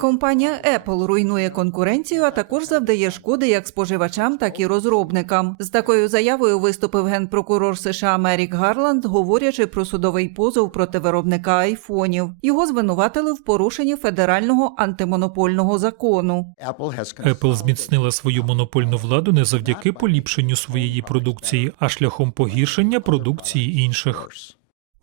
Компанія Apple руйнує конкуренцію, а також завдає шкоди як споживачам, так і розробникам. З такою заявою виступив генпрокурор США Мерік Гарланд, говорячи про судовий позов проти виробника айфонів. Його звинуватили в порушенні федерального антимонопольного закону. Apple зміцнила свою монопольну владу не завдяки поліпшенню своєї продукції, а шляхом погіршення продукції інших.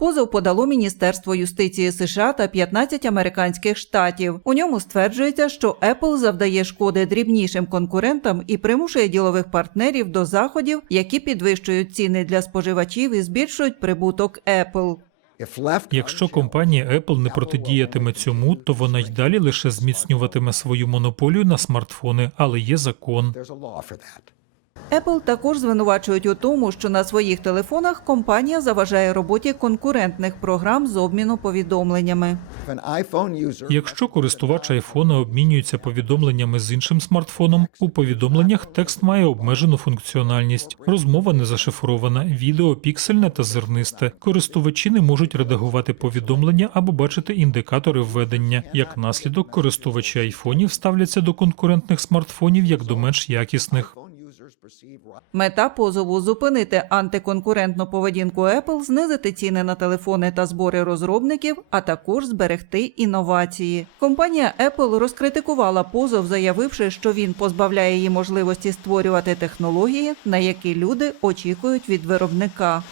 Позов подало Міністерство юстиції США та 15 американських штатів. У ньому стверджується, що Apple завдає шкоди дрібнішим конкурентам і примушує ділових партнерів до заходів, які підвищують ціни для споживачів і збільшують прибуток Apple. Якщо компанія Apple не протидіятиме цьому, то вона й далі лише зміцнюватиме свою монополію на смартфони, але є закон. Apple також звинувачують у тому, що на своїх телефонах компанія заважає роботі конкурентних програм з обміну повідомленнями. Якщо користувач айфона обмінюється повідомленнями з іншим смартфоном, у повідомленнях текст має обмежену функціональність, розмова не зашифрована, відео піксельне та зернисте. Користувачі не можуть редагувати повідомлення або бачити індикатори введення. Як наслідок, користувачі айфонів ставляться до конкурентних смартфонів як до менш якісних. Мета позову зупинити антиконкурентну поведінку Apple, знизити ціни на телефони та збори розробників, а також зберегти інновації. Компанія Apple розкритикувала позов, заявивши, що він позбавляє її можливості створювати технології, на які люди очікують від виробника.